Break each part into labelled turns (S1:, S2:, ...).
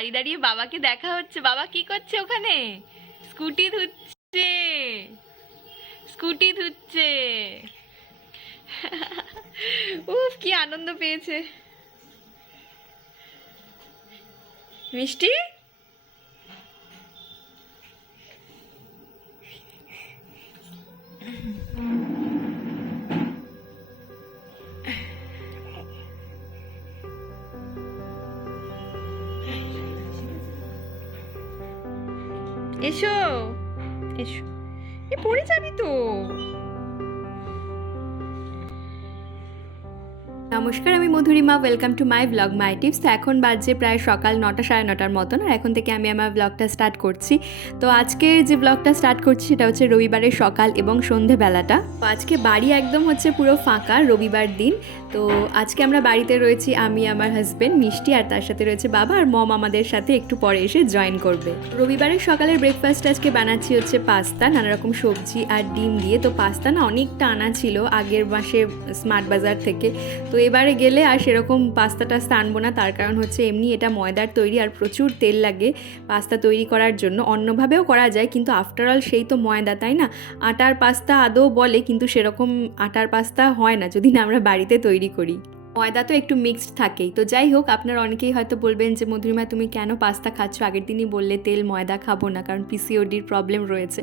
S1: দাঁড়িয়ে দাঁড়িয়ে বাবাকে দেখা হচ্ছে। বাবা কি করছে ওখানে? স্কুটি ধুচ্ছে। স্কুটি ধুচ্ছে। উফ, কি আনন্দ পেয়েছে। মিষ্টি? এসো। এসো। এ পড়ে যাবি তো। নমস্কার, আমি Madhurima welcome to my blog my tips তো এখন বাজছে প্রায় সকাল নটা, সাড়ে নটার মতন, আর এখন থেকে আমি আমার ব্লগটা স্টার্ট করছি। তো আজকে যে ব্লগটা স্টার্ট করছি, সেটা হচ্ছে রবিবারের সকাল এবং সন্ধেবেলাটা। তো আজকে বাড়ি একদম হচ্ছে পুরো ফাঁকা, রবিবার দিন। তো আজকে আমরা বাড়িতে রয়েছি আমি, আমার হাজব্যান্ড মিষ্টি, আর তার সাথে রয়েছে বাবা, আর মম আমাদের সাথে একটু পরে এসে জয়েন করবে। রবিবারের সকালের ব্রেকফাস্ট আজকে বানাচ্ছি হচ্ছে পাস্তা নানা রকম সবজি আর ডিম দিয়ে। তো পাস্তা না অনেকটা আনা ছিল আগের মাসে স্মার্ট বাজার থেকে। তো এবারে গেলে আর সেরকম পাস্তা টাস্তা আনব না। তার কারণ হচ্ছে এমনি এটা ময়দার তৈরি আর প্রচুর তেল লাগে পাস্তা তৈরি করার জন্য। অন্যভাবেও করা যায় কিন্তু আফটার অল সেই তো ময়দা, তাই না? আটার পাস্তা আদৌ বলে কিন্তু সেরকম আটার পাস্তা হয় না যদি না আমরা বাড়িতে তৈরি করি। ময়দা তো একটু মিক্সড থাকেই। তো যাই হোক, আপনার অনেকেই হয়তো বলবেন যে, মধুরিমা, তুমি কেন পাস্তা খাচ্ছ? আগের দিনই বললে তেল, ময়দা খাব না, কারণ পিসিওডির প্রবলেম রয়েছে।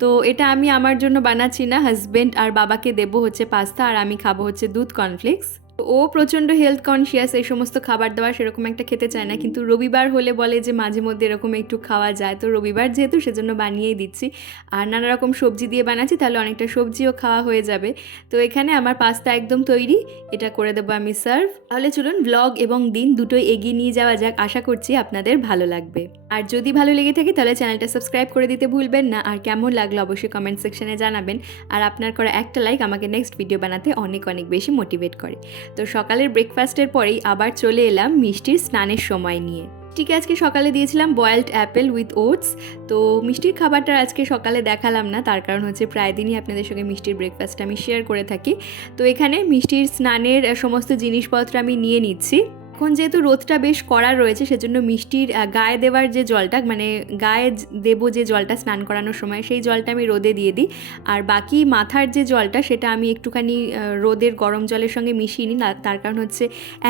S1: তো এটা আমি আমার জন্য বানাচ্ছি না। হাজব্যান্ড আর বাবাকে দেবো হচ্ছে পাস্তা, আর আমি খাব হচ্ছে দুধ কর্নফ্লেক্স ও প্রচণ্ড হেলথ কনসিয়াস এই সমস্ত খাবার দাবার সেরকম একটা খেতে চায় না। কিন্তু রবিবার হলে বলে যে মাঝে মধ্যে এরকম একটু খাওয়া যায়। তো রবিবার যেহেতু সেজন্য বানিয়েই দিচ্ছি। আর নানা রকম সবজি দিয়ে বানাচ্ছি, তাহলে অনেকটা সবজিও খাওয়া হয়ে যাবে। তো এখানে আমার পাস্তা একদম তৈরি। এটা করে দেবো আমি সার্ভ তাহলে চলুন ব্লগ এবং দিন দুটোই এগিয়ে নিয়ে যাওয়া যাক। আশা করছি আপনাদের ভালো লাগবে। আর যদি ভালো লেগে থাকে, তাহলে চ্যানেলটা সাবস্ক্রাইব করে দিতে ভুলবেন না। আর কেমন লাগল অবশ্যই কমেন্ট সেকশনে জানাবেন। আর আপনার করা একটা লাইক আমাকে নেক্সট ভিডিও বানাতে অনেক অনেক বেশি মোটিভেট করে। তো সকালের ব্রেকফাস্টের পরেই আবার চলে এলাম মিষ্টির স্নানের সময় নিয়ে। মিষ্টিকে আজকে সকালে দিয়েছিলাম বয়েলড অ্যাপেল উইথ ওটস তো মিষ্টির খাবারটা আজকে সকালে দেখালাম না, তার কারণ হচ্ছে প্রায় দিনই আপনাদের সঙ্গে মিষ্টির ব্রেকফাস্ট আমি শেয়ার করে থাকি। তো এখানে মিষ্টির স্নানের সমস্ত জিনিসপত্র আমি নিয়ে নিচ্ছি। এখন যেহেতু রোদটা বেশ কড়া রয়েছে, সেজন্য মিষ্টির গায়ে দেওয়ার যে জলটা মানে গায়ে দেবো যে জলটা স্নান করানোর সময়, সেই জলটা আমি রোদে দিয়ে দিই। আর বাকি মাথার যে জলটা, সেটা আমি একটুখানি রোদের গরম জলের সঙ্গে মিশিয়ে নিই। তার কারণ হচ্ছে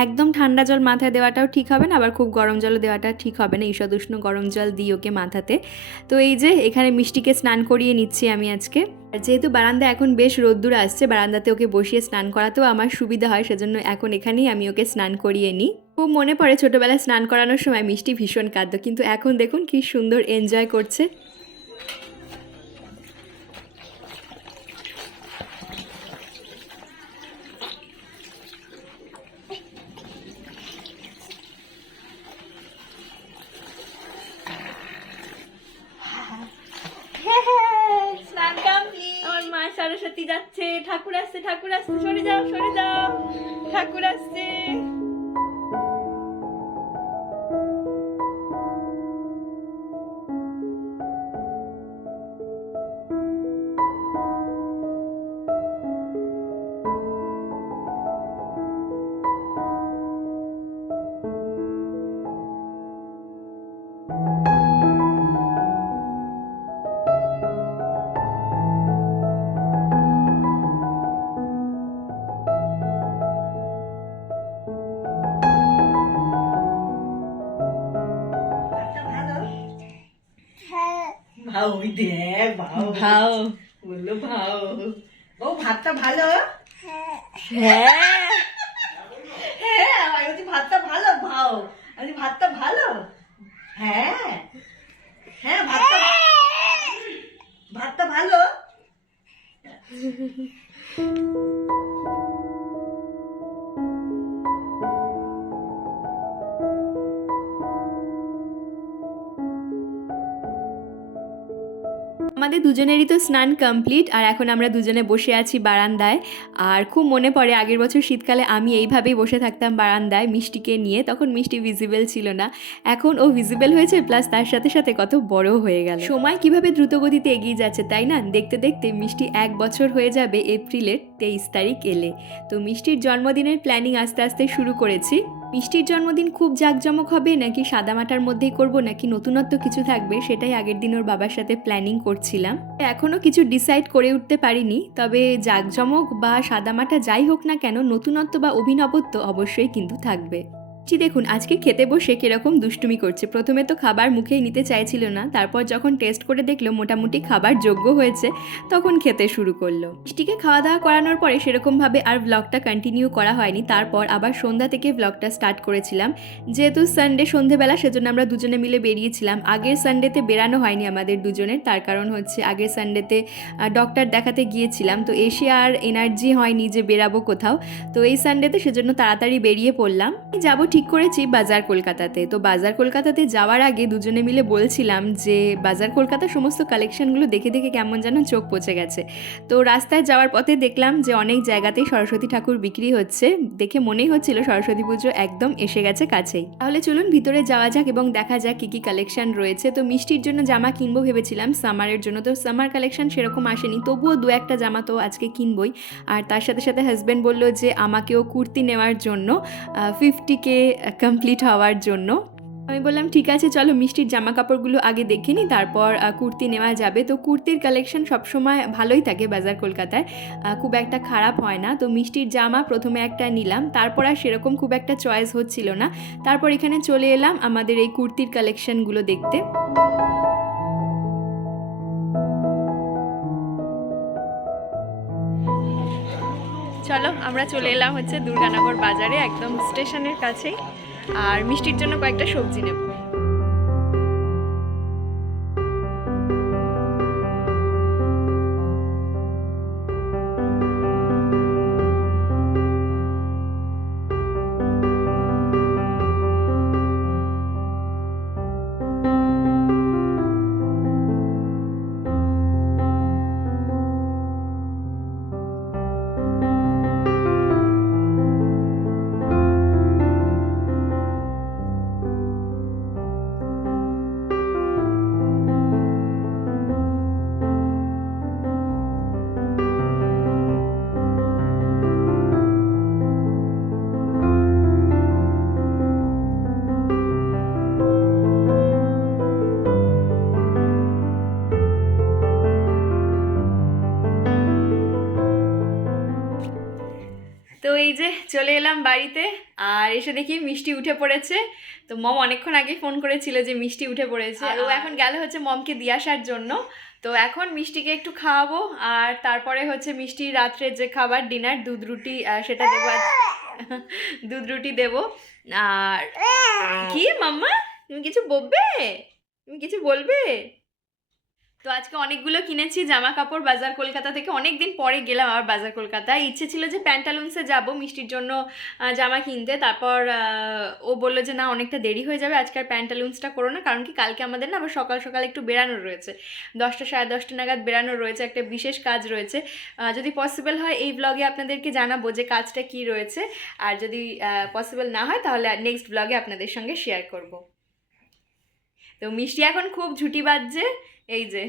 S1: একদম ঠান্ডা জল মাথায় দেওয়াটাও ঠিক হবে না, আবার খুব গরম জলও দেওয়াটা ঠিক হবে না। ঈষদ উষ্ণ গরম জল দিই ওকে মাথাতে। তো এই যে, এখানে মিষ্টিকে স্নান করিয়ে নিচ্ছি আমি আজকে। আর যেহেতু বারান্দা এখন বেশ রোদ্দুর আসছে, বারান্দাতে ওকে বসিয়ে স্নান করাতেও আমার সুবিধা হয়, সেজন্য এখন এখানেই আমি ওকে স্নান করিয়ে নিই। খুব মনে পড়ে ছোটোবেলায় স্নান করানোর সময় মিষ্টি ভীষণ কাঁদতো, কিন্তু এখন দেখুন কি সুন্দর এনজয় করছে স্নান কমপ্লিট আমার মা সরস্বতী যাচ্ছে ঠাকুর আসছে ঠাকুর আসছে সরে যাও সরে যাও ঠাকুর আসছে।
S2: দেখ ভাও।
S1: ভাও।
S2: বলল ভাও। ও ভাতটা ভালো?
S1: হ্যাঁ।
S2: হ্যাঁ আমি বলছি ভাতটা ভালো ভাও। আমি ভাতটা ভালো? হ্যাঁ। হ্যাঁ ভাতটা ভাতটা ভালো?
S1: আমাদের দুজনেরই তো স্নান কমপ্লিট আর এখন আমরা দুজনে বসে আছি বারান্দায়। আর খুব মনে পড়ে, আগের বছর শীতকালে আমি এইভাবেই বসে থাকতাম বারান্দায় মিষ্টিকে নিয়ে, তখন মিষ্টি ভিজিবল ছিল না। এখন ও ভিজিবল হয়েছে প্লাস তার সাথে সাথে কত বড় হয়ে গেল। সময় কীভাবে দ্রুতগতিতে এগিয়ে যাচ্ছে, তাই না? দেখতে দেখতে মিষ্টি এক বছর হয়ে যাবে, এপ্রিলের তেইশ তারিখ এলে। তো মিষ্টির জন্মদিনের প্ল্যানিং আস্তে আস্তে শুরু করেছি। মিষ্টির জন্মদিন খুব জাঁকজমক হবে, নাকি সাদামাটার মধ্যেই করব, নাকি নতুনত্ব কিছু থাকবে, সেটাই আগের দিন ওর বাবার সাথে প্ল্যানিং করছিলাম। এখনও কিছু ডিসাইড করে উঠতে পারিনি, তবে জাঁকজমক বা সাদামাটা যাই হোক না কেন, নতুনত্ব বা অভিনবত্ব অবশ্যই কিন্তু থাকবে। জি দেখুন, আজকে খেতে বসে কীরকম দুষ্টুমি করছে। প্রথমে তো খাবার মুখেই নিতে চাইছিল না, তারপর যখন টেস্ট করে দেখল মোটামুটি খাবার যোগ্য হয়েছে, তখন খেতে শুরু করল। মিষ্টিকে খাওয়া দাওয়া করানোর পরে সেরকমভাবে আর ব্লগটা কন্টিনিউ করা হয়নি, তারপর আবার সন্ধ্যা থেকে ব্লগটা স্টার্ট করেছিলাম। যেহেতু সানডে সন্ধেবেলা, সেজন্য আমরা দুজনে মিলে বেরিয়েছিলাম। আগের সানডেতে বেরানো হয়নি আমাদের দুজনের, তার কারণ হচ্ছে আগের সানডেতে ডক্টর দেখাতে গিয়েছিলাম, তো এসে আর এনার্জি হয়নি যে বেরাবো কোথাও। তো এই সানডেতে সেজন্য তাড়াতাড়ি বেরিয়ে পড়লাম। যাব ঠিক করেছি বাজার কলকাতাতে। তো বাজার কলকাতাতে যাওয়ার আগে দুজনে মিলে বলছিলাম যে, বাজার কলকাতার সমস্ত কালেকশনগুলো দেখে দেখে কেমন যেন চোখ পচে গেছে। তো রাস্তায় যাওয়ার পথে দেখলাম যে, অনেক জায়গাতেই সরস্বতী ঠাকুর বিক্রি হচ্ছে। দেখে মনেই হচ্ছিল সরস্বতী পুজো একদম এসে গেছে কাছেই। তাহলে চলুন ভিতরে যাওয়া যাক এবং দেখা যাক কী কী কালেকশন রয়েছে। তো মিষ্টির জন্য জামা কিনবো ভেবেছিলাম, সামারের জন্য তো সামার কালেকশন সেরকম আসেনি, তবুও দু একটা জামা তো আজকে কিনবই। আর তার সাথে সাথে হাজব্যান্ড বলল যে, আমাকেও কুর্তি নেওয়ার জন্য ফিফটি কে কমপ্লিট হওয়ার জন্য। আমি বললাম, ঠিক আছে, চলো মিষ্টির জামা কাপড়গুলো আগে দেখে নিই তারপর কুর্তি নেওয়া যাবে। তো কুর্তির কালেকশন সবসময় ভালোই থাকে বাজার কলকাতায়। খুব একটা খারাপ হয় না। তো মিষ্টির জামা প্রথমে একটা নিলাম, তারপর আর সেরকম খুব একটা চয়েস হচ্ছিল না। তারপর এখানে চলে এলাম আমাদের এই কুর্তির কালেকশনগুলো দেখতে। চলো, আমরা চলে এলাম হচ্ছে দুর্গানগর বাজারে, একদম স্টেশনের কাছেই। আর মিষ্টির জন্য কয়েকটা সবজি নেব। তো এই যে চলে এলাম বাড়িতে আর এসে দেখি মিষ্টি উঠে পড়েছে। তো মম অনেকক্ষণ আগে ফোন করেছিল যে মিষ্টি উঠে পড়েছে। আর ও এখন গেল হচ্ছে মমকে দিয়ে আসার জন্য। তো এখন মিষ্টিকে একটু খাওয়াবো আর তারপরে হচ্ছে মিষ্টি রাত্রে যে খাবার ডিনার দুধ রুটি সেটা দেবো দুধ রুটি দেবো। আর কি মাম্মা তুমি কিছু বলবে তুমি কিছু বলবে? তো আজকে অনেকগুলো কিনেছি জামা কাপড় বাজার কলকাতা থেকে। অনেক দিন পরে গেলাম আবার বাজার কলকাতায়। ইচ্ছে ছিল যে প্যান্টালুন্সে যাব, মিষ্টির জন্য জামা কিনতে। তারপর ও বলল যে, না, অনেকটা দেরি হয়ে যাবে, আজকে আর প্যান্টালুন্সটা করো না। কারণ কি, কালকে আমাদের না আবার সকাল সকাল একটু বেরানোর রয়েছে। দশটা সাড়ে দশটা নাগাদ বেরানোর রয়েছে, একটা বিশেষ কাজ রয়েছে। যদি পসিবল হয়, এই ব্লগে আপনাদেরকে জানাব যে, কাজটা কি রয়েছে। আর যদি পসিবল না হয়, তাহলে নেক্সট ব্লগে আপনাদের সঙ্গে শেয়ার করব। তো মিষ্টি এখন খুব ঝুটি বাজছে। এই যে।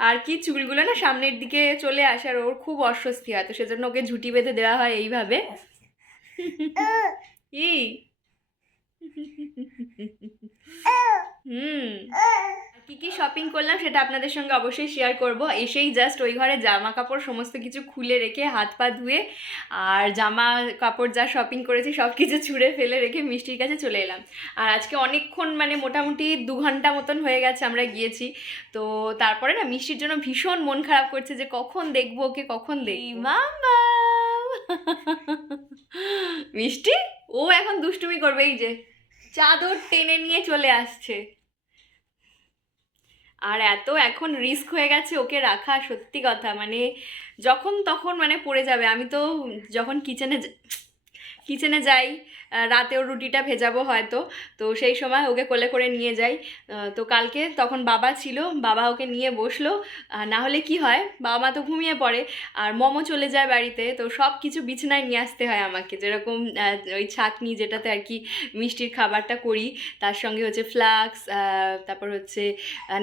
S1: আর কি চুলগুলো না সামনের দিকে চলে আসে আর ওর খুব অস্বস্তি হয় তো সেজন্য ওকে ঝুটি বেঁধে দেওয়া হয় এইভাবে। কি হুম। কি কি শপিং করলাম সেটা আপনাদের সঙ্গে অবশ্যই শেয়ার করব। এসেই জাস্ট ওই ঘরে জামা কাপড় সমস্ত কিছু খুলে রেখে হাত পা ধুয়ে আর জামা কাপড় যা শপিং করেছি সব কিছু ছুঁড়ে ফেলে রেখে মিষ্টির কাছে চলে এলাম। আর আজকে অনেকক্ষণ মানে মোটামুটি দু ঘণ্টা মতন হয়ে গেছে আমরা গিয়েছি। তো তারপরে না মিষ্টির জন্য ভীষণ মন খারাপ করছে যে কখন দেখব ওকে কখন দেখি মামা মিষ্টি? ও এখন দুষ্টুমি করবে এই যে চাদর টেনে নিয়ে চলে আসছে। আর এত এখন রিস্ক হয়ে গেছে ওকে রাখা, সত্যি কথা। মানে যখন তখন মানে পড়ে যাবে। আমি তো যখন কিচেনে কিচেনে যাই রাতেও রুটিটা ভেজাবো হয়তো। তো সেই সময় ওকে কোলে করে নিয়ে যাই। তো কালকে তখন বাবা ছিল, বাবা ওকে নিয়ে বসল। না হলে কি হয়? বাবা মা তো ঘুমিয়ে পড়ে। আর মমো চলে যায় বাড়িতে। তো সব কিছু বিছানায় নিয়ে আসতে হয় আমাকে। যেরকম ওই ছাকনি যেটাতে আর কি মিষ্টির খাবারটা করি, তার সঙ্গে হচ্ছে ফ্লাক্স তারপর হচ্ছে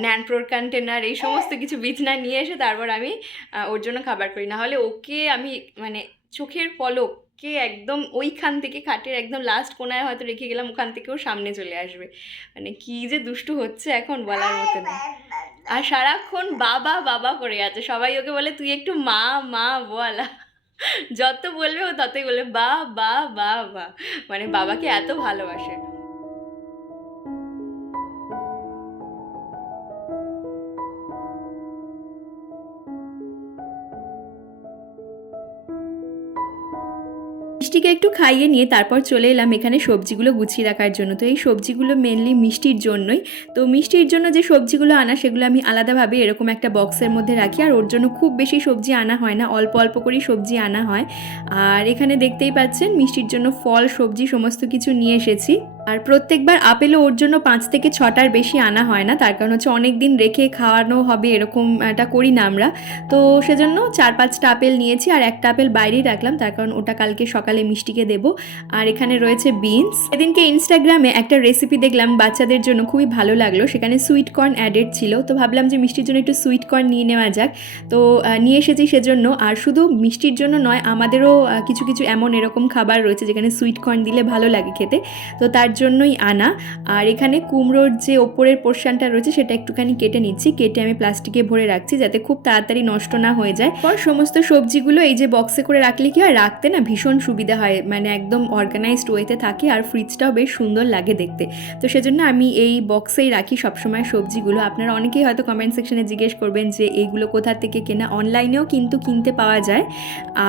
S1: ন্যানপ্রোর কন্টেনার, এই সমস্ত কিছু বিছানায় নিয়ে এসে তারপর আমি ওর জন্য খাবার করি। না হলে ওকে আমি মানে চোখের পলককে একদম ওইখান থেকে খাটের একদম লাস্ট কোনায় হয়তো রেখে গেলাম ওখান থেকেও সামনে চলে আসবে। মানে কি যে দুষ্টু হচ্ছে এখন বলার মতো না। আর সারাক্ষণ বাবা বাবা করে আছে। সবাই ওকে বলে তুই একটু মা মা বলা। যত বলবে ও ততই বলবে বা বা বা বা। মানে বাবাকে এত ভালোবাসে। মিষ্টিকে একটু খাইয়ে নিয়ে তারপর চলে এলাম এখানে সবজিগুলো গুছিয়ে রাখার জন্য। তো এই সবজিগুলো মেনলি মিষ্টির জন্যই। তো মিষ্টির জন্য যে সবজিগুলো আনা, সেগুলো আমি আলাদাভাবে এরকম একটা বক্সের মধ্যে রাখি। আর ওর জন্য খুব বেশি সবজি আনা হয় না, অল্প অল্প করেই সবজি আনা হয়। আর এখানে দেখতেই পাচ্ছেন, মিষ্টির জন্য ফল, সবজি, সমস্ত কিছু নিয়ে এসেছি। আর প্রত্যেকবার আপেলও ওর জন্য পাঁচ থেকে ছটার বেশি আনা হয় না। তার কারণ হচ্ছে অনেক দিন রেখে খাওয়ানো হবে এরকম একটা করি না আমরা। তো সেজন্য চার পাঁচটা আপেল নিয়েছি আর একটা আপেল বাইরেই রাখলাম। তার কারণ ওটা কালকে সকালে মিষ্টিকে দেবো। আর এখানে রয়েছে বিনস। সেদিনকে ইনস্টাগ্রামে একটা রেসিপি দেখলাম বাচ্চাদের জন্য, খুবই ভালো লাগল। সেখানে সুইট কর্ন অ্যাডেড ছিল। তো ভাবলাম যে মিষ্টির জন্য একটু সুইট কর্ন নিয়ে নেওয়া যাক। তো নিয়ে এসেছি সেজন্য। আর শুধু মিষ্টির জন্য নয়, আমাদেরও কিছু কিছু এমন এরকম খাবার রয়েছে যেখানে সুইট কর্ন দিলে ভালো লাগে খেতে। তো তার জন্যই আনা। আর এখানে কুমড়োর যে ওপরের পোর্শনটা রয়েছে, সেটা একটুখানি কেটে নিচ্ছি। কেটে আমি প্লাস্টিকে ভরে রাখছি যাতে খুব তাড়াতাড়ি নষ্ট না হয়ে যায়। পর সমস্ত সবজিগুলো এই যে বক্সে করে রাখলে কি হয়? রাখতে না ভীষণ সুবিধা হয়। মানে একদম অর্গানাইজড ওয়েতে থাকে আর ফ্রিজটাও বেশ সুন্দর লাগে দেখতে। তো সেজন্য আমি এই বক্সেই রাখি সবসময় সবজিগুলো। আপনারা অনেকেই হয়তো কমেন্ট সেকশনে জিজ্ঞেস করবেন যে এইগুলো কোথা থেকে কেনা? অনলাইনেও কিন্তু কিনতে পাওয়া যায়।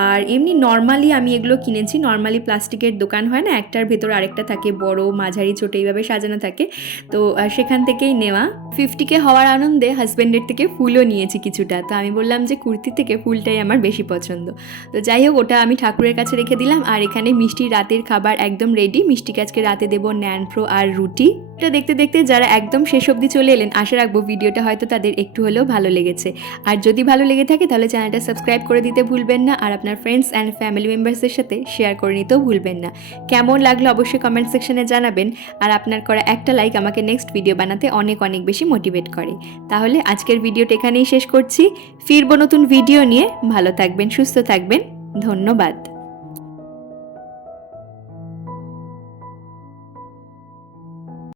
S1: আর এমনি নর্মালি আমি এগুলো কিনেছি। নর্মালি প্লাস্টিকের দোকান হয় না, একটার ভেতর আরেকটা থাকে। বড় মাঝারি ছোট এইভাবে সাজানো থাকে। তো সেখান থেকেই নেওয়া। ফিফটিকে হওয়ার আনন্দে হাজব্যান্ডের থেকে ফুলও নিয়েছি কিছুটা। তো আমি বললাম যে, কুর্তি থেকে ফুলটাই আমার বেশি পছন্দ। তো যাই হোক, ওটা আমি ঠাকুরের কাছে রেখে দিলাম। আর এখানে মিষ্টি রাতের খাবার একদম রেডি মিষ্টিকে আজকে রাতে দেবো ন্যানপ্রো আর রুটি। এটা দেখতে দেখতে যারা একদম শেষ অবধি চলে এলেন, আশা রাখব ভিডিওটা হয়তো তাদের একটু হলেও ভালো লেগেছে। আর যদি ভালো লেগে থাকে, তাহলে চ্যানেলটা সাবস্ক্রাইব করে দিতে ভুলবেন না। আর আপনার ফ্রেন্ডস অ্যান্ড ফ্যামিলি মেম্বার্সের সাথে শেয়ার করে নিতেও ভুলবেন না। কেমন লাগল অবশ্যই কমেন্ট সেকশনে জানাবেন আর আপনার করা একটা লাইক আমাকে নেক্সট ভিডিও বানাতে অনেক অনেক বেশি মোটিভেট করে। তাহলে আজকের ভিডিওটা এখানেই শেষ করছি। ফিরবো নতুন ভিডিও নিয়ে। ভালো থাকবেন, সুস্থ থাকবেন। ধন্যবাদ।